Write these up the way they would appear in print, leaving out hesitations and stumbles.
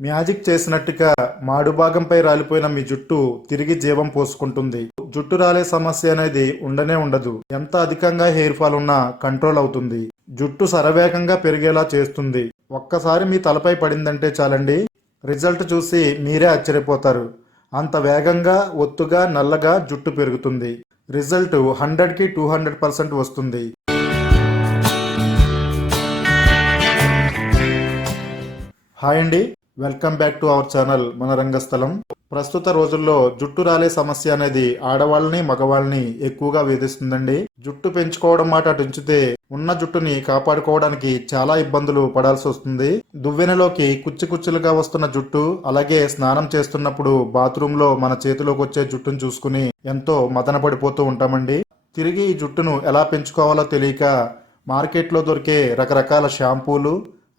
Magic చేసినట్టుగా మాడు భాగంపై రాలిపోయిన మీ జుట్టు తిరిగి జీవం పోసుకుంటుంది. జుట్టు రాలే సమస్య అనేది ఉండనే ఉండదు. ఎంత అధికంగా హెయిర్ ఫాల్ ఉన్నా కంట్రోల్ అవుతుంది. జుట్టు శరవేగంగా పెరిగేలా చేస్తుంది. ఒక్కసారి మీ తలపై పడిందంటే చాలండి, రిజల్ట్ చూసి మీరే ఆశ్చర్యపోతారు. అంత వేగంగా ఒత్తుగా నల్లగా జుట్టు పెరుగుతుంది. రిజల్ట్ 100కి 200% వస్తుంది. హాయ్ అండి, welcome back to our channel మన రంగస్థలం. ప్రస్తుత రోజుల్లో జుట్టు రాలే సమస్య అనేది ఆడవాళ్ళని మగవాళ్ళని ఎక్కువగా వేధిస్తుందండి. జుట్టు పెంచుకోవడం మాట అటుంచితే ఉన్న జుట్టుని కాపాడుకోవడానికి చాలా ఇబ్బందులు పడాల్సి వస్తుంది. దువ్వెనలోకి కుచ్చులుగా వస్తున్న జుట్టు, అలాగే స్నానం చేస్తున్నప్పుడు బాత్రూమ్ లో మన చేతిలోకి వచ్చే జుట్టును చూసుకుని ఎంతో మదన పడిపోతూ ఉంటామండి. తిరిగి ఈ జుట్టును ఎలా పెంచుకోవాలో తెలియక మార్కెట్లో దొరికే రకరకాల షాంపూలు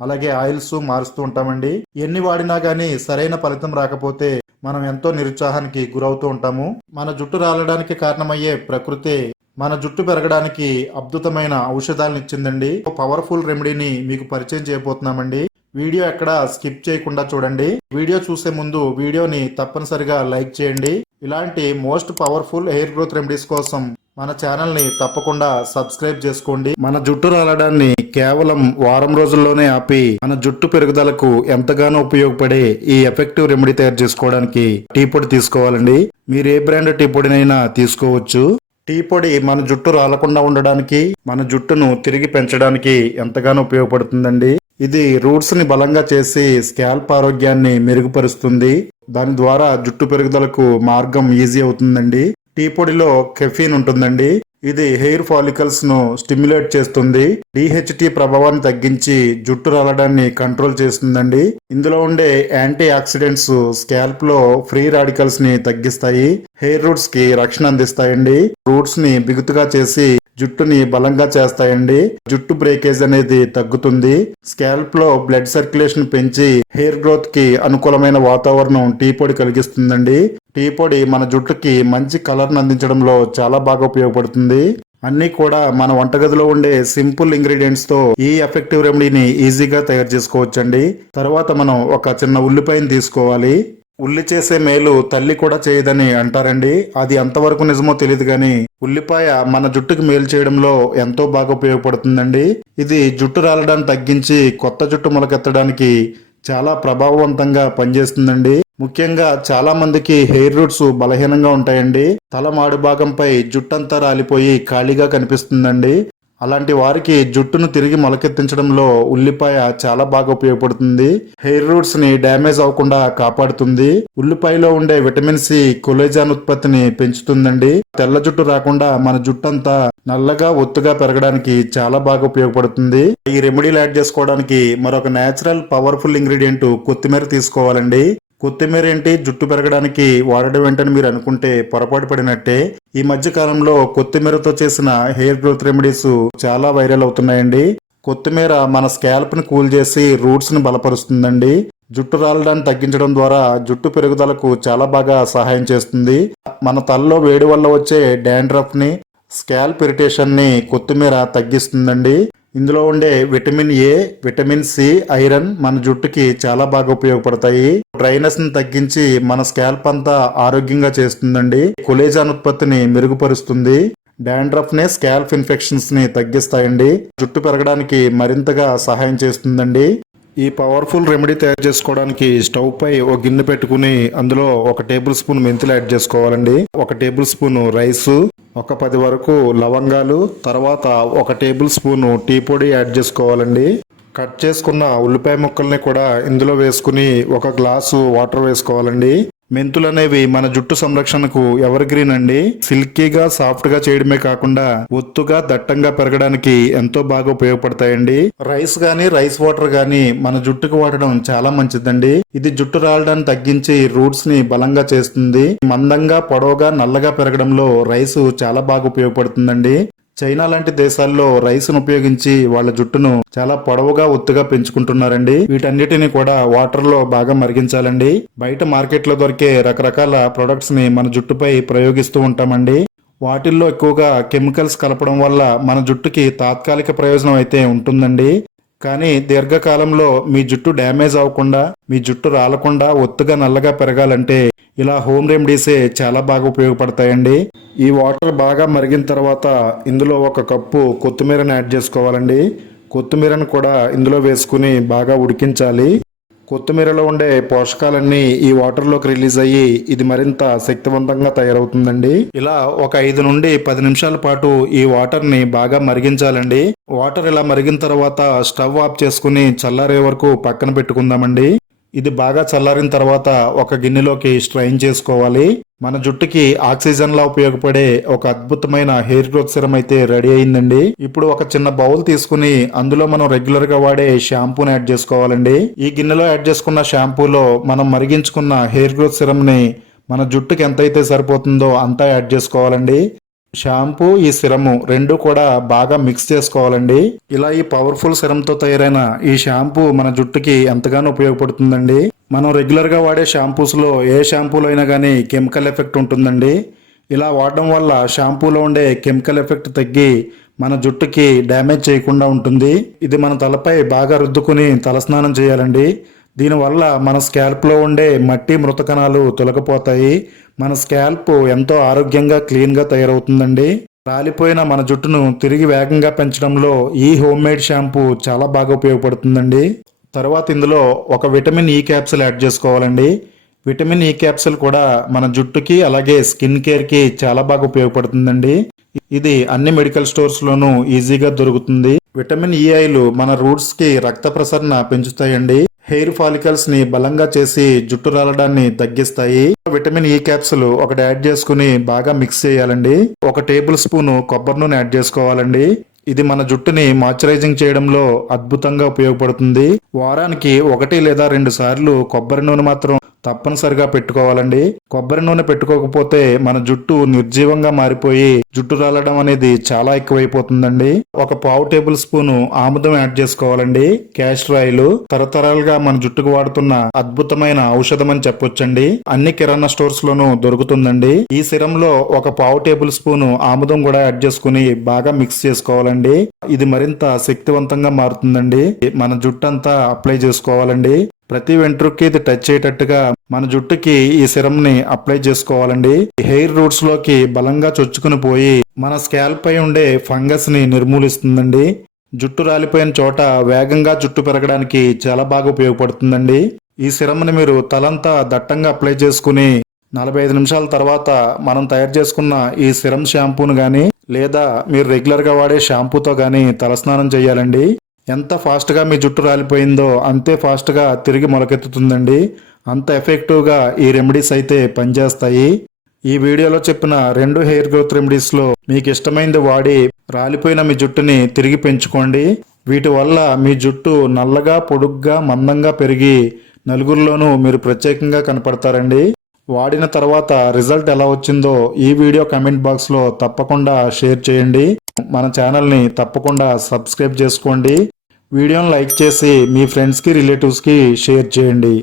అలాగే ఆయిల్స్ మారుస్తూ ఉంటామండి. ఎన్ని వాడినా గానీ సరైన ఫలితం రాకపోతే మనం ఎంతో నిరుత్సాహానికి గురవుతూ ఉంటాము. మన జుట్టు రాలడానికి కారణమయ్యే ప్రకృతి మన జుట్టు పెరగడానికి అద్భుతమైన ఔషధాలను ఇచ్చిందండి. పవర్ఫుల్ రెమెడీని మీకు పరిచయం చేయబోతున్నామండి. వీడియో ఎక్కడ స్కిప్ చేయకుండా చూడండి. వీడియో చూసే ముందు వీడియోని తప్పనిసరిగా లైక్ చేయండి. ఇలాంటి most powerful hair growth remedies కోసం మన ఛానల్ ని తప్పకుండా సబ్స్క్రైబ్ చేసుకోండి. మన జుట్టు రాలడాన్ని కేవలం వారం రోజుల్లోనే ఆపి మన జుట్టు పెరుగుదలకు ఎంతగానో ఉపయోగపడే ఈ ఎఫెక్టివ్ రెమెడీ తయారు చేసుకోవడానికి టీ పొడి తీసుకోవాలండి. మీరు ఏ బ్రాండ్ టీ పొడినైనా తీసుకోవచ్చు. టీ పొడి మన జుట్టు రాలకుండా ఉండడానికి, మన జుట్టును తిరిగి పెంచడానికి ఎంతగానో ఉపయోగపడుతుందండి. ఇది రూట్స్ ని బలంగా చేసి స్కాల్ప్ ఆరోగ్యాన్ని మెరుగుపరుస్తుంది. దాని ద్వారా జుట్టు పెరుగుదలకు మార్గం ఈజీ అవుతుందండి. టీ పొడిలో కెఫీన్ ఉంటుందండి. ఇది హెయిర్ ఫాలికల్స్ ను స్టిమ్యులేట్ చేస్తుంది. డిహెచ్టి ప్రభావాన్ని తగ్గించి జుట్టు రాలడాన్ని కంట్రోల్ చేస్తుందండి. ఇందులో ఉండే యాంటీ ఆక్సిడెంట్స్ స్కాల్ప్ లో ఫ్రీ రాడికల్స్ ని తగ్గిస్తాయి. హెయిర్ రూట్స్ కి రక్షణ అందిస్తాయండి. రూట్స్ ని బిగుతుగా చేసి జుట్టుని బలంగా చేస్తాయండి. జుట్టు బ్రేకేజ్ అనేది తగ్గుతుంది. స్కాల్ప్ లో బ్లడ్ సర్క్యులేషన్ పెంచి హెయిర్ గ్రోత్ కి అనుకూలమైన వాతావరణం టీ పొడి కలిగిస్తుందండి. టీ పొడి మన జుట్టుకి మంచి కలర్ ని అందించడంలో చాలా బాగా ఉపయోగపడుతుంది. అన్ని కూడా మన వంటగదిలో ఉండే సింపుల్ ఇంగ్రీడియంట్స్ తో ఈ ఎఫెక్టివ్ రెమెడీని ఈజీగా తయారు చేసుకోవచ్చండి. తర్వాత మనం ఒక చిన్న ఉల్లిపాయని తీసుకోవాలి. ఉల్లి చేసే మేలు తల్లి కూడా చేయదని అంటారండి. అది ఎంతవరకు నిజమో తెలియదు కానీ ఉల్లిపాయ మన జుట్టుకి మేలు చేయడంలో ఎంతో బాగా ఉపయోగపడుతుందండి. ఇది జుట్టు రాలడాన్ని తగ్గించి కొత్త జుట్టు మొలకెత్తడానికి చాలా ప్రభావవంతంగా పనిచేస్తుందండి. ముఖ్యంగా చాలా మందికి హెయిర్ రూట్స్ బలహీనంగా ఉంటాయండి. తల మాడు భాగంపై జుట్టంతా రాలిపోయి ఖాళీగా కనిపిస్తుందండి. అలాంటి వారికి జుట్టును తిరిగి మొలకెత్తించడంలో ఉల్లిపాయ చాలా బాగా ఉపయోగపడుతుంది. హెయిర్ రూట్స్ ని డ్యామేజ్ అవ్వకుండా కాపాడుతుంది. ఉల్లిపాయలో ఉండే విటమిన్ సి కొలేజాన్ ఉత్పత్తిని పెంచుతుందండి. తెల్ల జుట్టు రాకుండా మన జుట్టంతా నల్లగా ఒత్తుగా పెరగడానికి చాలా బాగా ఉపయోగపడుతుంది. ఈ రెమెడీలు యాడ్ చేసుకోవడానికి మరొక నేచురల్ పవర్ఫుల్ ఇంగ్రీడియంట్ కొత్తిమీర తీసుకోవాలండి. కొత్తిమీర ఏంటి జుట్టు పెరగడానికి వాడడం ఏంటని మీరు అనుకుంటే పొరపాటు పడినట్టే. ఈ మధ్య కాలంలో కొత్తిమీరతో చేసిన హెయిర్ గ్రోత్ రెమెడీస్ చాలా వైరల్ అవుతున్నాయండి. కొత్తిమీర మన స్కాల్ప్ ని కూల్ చేసి రూట్స్ ని బలపరుస్తుందండి. జుట్టు రాలడాన్ని తగ్గించడం ద్వారా జుట్టు పెరుగుదలకు చాలా బాగా సహాయం చేస్తుంది. మన తలలో వేడి వల్ల వచ్చే డాండ్రఫ్ ని, స్కాల్ప్ ఇరిటేషన్ ని కొత్తిమీర తగ్గిస్తుందండి. ఇందులో ఉండే vitamin A, vitamin C, iron మన జుట్టుకి చాలా బాగా ఉపయోగపడతాయి. డ్రైనెస్ ని తగ్గించి మన స్కాల్ప్ అంతా ఆరోగ్యంగా చేస్తుందండి. కొలేజాన్ ఉత్పత్తిని మెరుగుపరుస్తుంది. డాండ్రఫ్ ని, స్కాల్ప్ ఇన్ఫెక్షన్స్ ని తగ్గిస్తాయండి. జుట్టు పెరగడానికి మరింతగా సహాయం చేస్తుందండి. ఈ పవర్ఫుల్ రెమెడీ తయారు చేసుకోవడానికి స్టవ్ పై ఒక గిన్నె పెట్టుకుని అందులో 1 టేబుల్ స్పూన్ మెంతులు యాడ్ చేసుకోవాలండి. 1 టేబుల్ స్పూన్ రైస్, ఒక 10 వరకు లవంగాలు, తర్వాత 1 టేబుల్ స్పూన్ టీ పొడి యాడ్ చేసుకోవాలండి. కట్ చేసుకున్న ఉల్లిపాయ ముక్కల్ని కూడా ఇందులో వేసుకుని 1 గ్లాసు వాటర్ వేసుకోవాలండి. మెంతులు అనేవి మన జుట్టు సంరక్షణకు ఎవర్ గ్రీన్ అండి. సిల్కీగా సాఫ్ట్ గా చేయడమే కాకుండా ఒత్తుగా దట్టంగా పెరగడానికి ఎంతో బాగా ఉపయోగపడతాయండి. రైస్ గాని రైస్ వాటర్ గాని మన జుట్టుకు వాడడం చాలా మంచిదండి. ఇది జుట్టు రాలడాన్ని తగ్గించి రూట్స్ ని బలంగా చేస్తుంది. మందంగా పొడవుగా నల్లగా పెరగడంలో రైస్ చాలా బాగా ఉపయోగపడుతుందండి. చైనా లాంటి దేశాల్లో రైస్ను ఉపయోగించి వాళ్ళ జుట్టును చాలా పొడవుగా ఒత్తుగా పెంచుకుంటున్నారండి. వీటన్నిటిని కూడా వాటర్ లో బాగా మరిగించాలండి. బయట మార్కెట్ లో దొరికే రకరకాల ప్రొడక్ట్స్ ని మన జుట్టుపై ప్రయోగిస్తూ ఉంటామండి. వాటిల్లో ఎక్కువగా కెమికల్స్ కలపడం వల్ల మన జుట్టుకి తాత్కాలిక ప్రయోజనం అయితే ఉంటుందండి. కానీ దీర్ఘకాలంలో మీ జుట్టు డ్యామేజ్ అవ్వకుండా మీ జుట్టు రాలకుండా ఒత్తుగా నల్లగా పెరగాలంటే ఇలా హోమ్ రెమెడీసే చాలా బాగా ఉపయోగపడతాయండి. ఈ వాటర్ బాగా మరిగిన తర్వాత ఇందులో 1 కప్పు కొత్తిమీరని యాడ్ చేసుకోవాలండి. కొత్తిమీరను కూడా ఇందులో వేసుకుని బాగా ఉడికించాలి. కొత్తిమీరలో ఉండే పోషకాలన్నీ ఈ వాటర్లోకి రిలీజ్ అయ్యి ఇది మరింత శక్తివంతంగా తయారవుతుందండి. ఇలా ఒక 5 నుండి 10 నిమిషాల పాటు ఈ వాటర్ని బాగా మరిగించాలండి. వాటర్ ఇలా మరిగిన తర్వాత స్టవ్ ఆఫ్ చేసుకుని చల్లారే వరకు పక్కన పెట్టుకుందామండి. ఇది బాగా చల్లారిన తర్వాత ఒక గిన్నెలోకి స్ట్రైన్ చేసుకోవాలి. మన జుట్టుకి ఆక్సిజన్ లా ఉపయోగపడే ఒక అద్భుతమైన హెయిర్ గ్రోత్ సిరం అయితే రెడీ అయిందండి. ఇప్పుడు ఒక చిన్న బౌల్ తీసుకుని అందులో మనం రెగ్యులర్ గా వాడే షాంపూని యాడ్ చేసుకోవాలండి. ఈ గిన్నెలో యాడ్ చేసుకున్న షాంపూలో మనం మరిగించుకున్న హెయిర్ గ్రోత్ సిరం ని మన జుట్టుకి ఎంతైతే సరిపోతుందో అంతా యాడ్ చేసుకోవాలండి. షాంపూ ఈ సిరము రెండు కూడా బాగా మిక్స్ చేసుకోవాలండి. ఇలా ఈ పవర్ఫుల్ సిరంతో తయారైన ఈ షాంపూ మన జుట్టుకి ఎంతగానో ఉపయోగపడుతుందండి. మనం రెగ్యులర్ గా వాడే షాంపూస్ లో ఏ షాంపూలో అయినా కానీ కెమికల్ ఎఫెక్ట్ ఉంటుందండి. ఇలా వాడడం వల్ల షాంపూలో ఉండే కెమికల్ ఎఫెక్ట్ తగ్గి మన జుట్టుకి డ్యామేజ్ చేయకుండా ఉంటుంది. ఇది మన తలపై బాగా రుద్దుకుని తలస్నానం చేయాలండి. దీనివల్ల మన స్కాల్ప్లో ఉండే మట్టి మృతకణాలు తొలగిపోతాయి. మన స్కాల్ప్ ఎంతో ఆరోగ్యంగా క్లీన్గా తయారవుతుందండి. రాలిపోయిన మన జుట్టును తిరిగి వేగంగా పెంచడంలో ఈ హోమ్ మేడ్ షాంపూ చాలా బాగా ఉపయోగపడుతుందండి. తర్వాత ఇందులో ఒక విటమిన్ ఈ క్యాప్సూల్ యాడ్ చేసుకోవాలండి. విటమిన్ ఈ క్యాప్సూల్ కూడా మన జుట్టుకి అలాగే స్కిన్ కేర్కి చాలా బాగా ఉపయోగపడుతుందండి. ఇది అన్ని మెడికల్ స్టోర్స్లోనూ ఈజీగా దొరుకుతుంది. విటమిన్ ఈ ఆయిల్ మన రూట్స్కి రక్త ప్రసరణ పెంచుతాయండి. హెయిర్ ఫాలికల్స్ ని బలంగా చేసి జుట్టు రాలడాన్ని తగ్గిస్తాయి. విటమిన్ ఈ క్యాప్సూల్ ఒకటి యాడ్ చేసుకుని బాగా మిక్స్ చేయాలండి. 1 టేబుల్ స్పూన్ కొబ్బరి నూనె యాడ్ చేసుకోవాలండి. ఇది మన జుట్టుని మాయిశ్చరైజింగ్ చేయడంలో అద్భుతంగా ఉపయోగపడుతుంది. వారానికి 1 లేదా 2 సార్లు కొబ్బరి నూనె మాత్రం తప్పనిసరిగా పెట్టుకోవాలండి. కొబ్బరి నూనె పెట్టుకోకపోతే మన జుట్టు నిర్జీవంగా మారిపోయి జుట్టు రాలడం అనేది చాలా ఎక్కువైపోతుందండి. 1/4 టేబుల్ స్పూన్ ఆముదం యాడ్ చేసుకోవాలండి. క్యాస్టర్ ఆయిల్ తరతరాలుగా మన జుట్టుకు వాడుతున్న అద్భుతమైన ఔషధం అని చెప్పొచ్చండి. అన్ని కిరాణా స్టోర్స్ లోనూ దొరుకుతుందండి. ఈ సిరంలో 1/4 టేబుల్ స్పూన్ ఆముదం కూడా యాడ్ చేసుకుని బాగా మిక్స్ చేసుకోవాలండి. ఇది మరింత శక్తివంతంగా మారుతుందండి. మన జుట్టు అంతా అప్లై చేసుకోవాలండి. ప్రతి వెంట్రుక్కి ఇది టచ్ అయ్యేటట్టుగా మన జుట్టుకి ఈ సిరం ని అప్లై చేసుకోవాలండి. హెయిర్ రూట్స్ లోకి బలంగా చొచ్చుకుని పోయి మన స్కాల్ప్ పై ఉండే ఫంగస్ ని నిర్మూలిస్తుందండి. జుట్టు రాలిపోయిన చోట వేగంగా జుట్టు పెరగడానికి చాలా బాగా ఉపయోగపడుతుందండి. ఈ సిరం ని మీరు తలంతా దట్టంగా అప్లై చేసుకుని 45 నిమిషాల తర్వాత మనం తయారు చేసుకున్న ఈ సిరం షాంపూను గాని లేదా మీరు రెగ్యులర్ గా వాడే షాంపూతో గాని తలస్నానం చేయాలండి. ఎంత ఫాస్ట్గా మీ జుట్టు రాలిపోయిందో అంతే ఫాస్ట్గా తిరిగి మొలకెత్తుతుందండి. అంత ఎఫెక్టివ్గా ఈ రెమెడీస్ అయితే పనిచేస్తాయి. ఈ వీడియోలో చెప్పిన 2 హెయిర్ గ్రోత్ రెమెడీస్లో మీకు ఇష్టమైనది వాడి రాలిపోయిన మీ జుట్టుని తిరిగి పెంచుకోండి. వీటి వల్ల మీ జుట్టు నల్లగా పొడుగ్గా మందంగా పెరిగి నలుగురిలోనూ మీరు ప్రత్యేకంగా కనపడతారండి. వాడిన తర్వాత రిజల్ట్ ఎలా వచ్చిందో ఈ వీడియో కమెంట్ బాక్స్లో తప్పకుండా షేర్ చేయండి. మన ఛానల్ని తప్పకుండా సబ్స్క్రైబ్ చేసుకోండి. వీడియోని లైక్ చేసి మీ ఫ్రెండ్స్కి రిలేటివ్స్కి షేర్ చేయండి.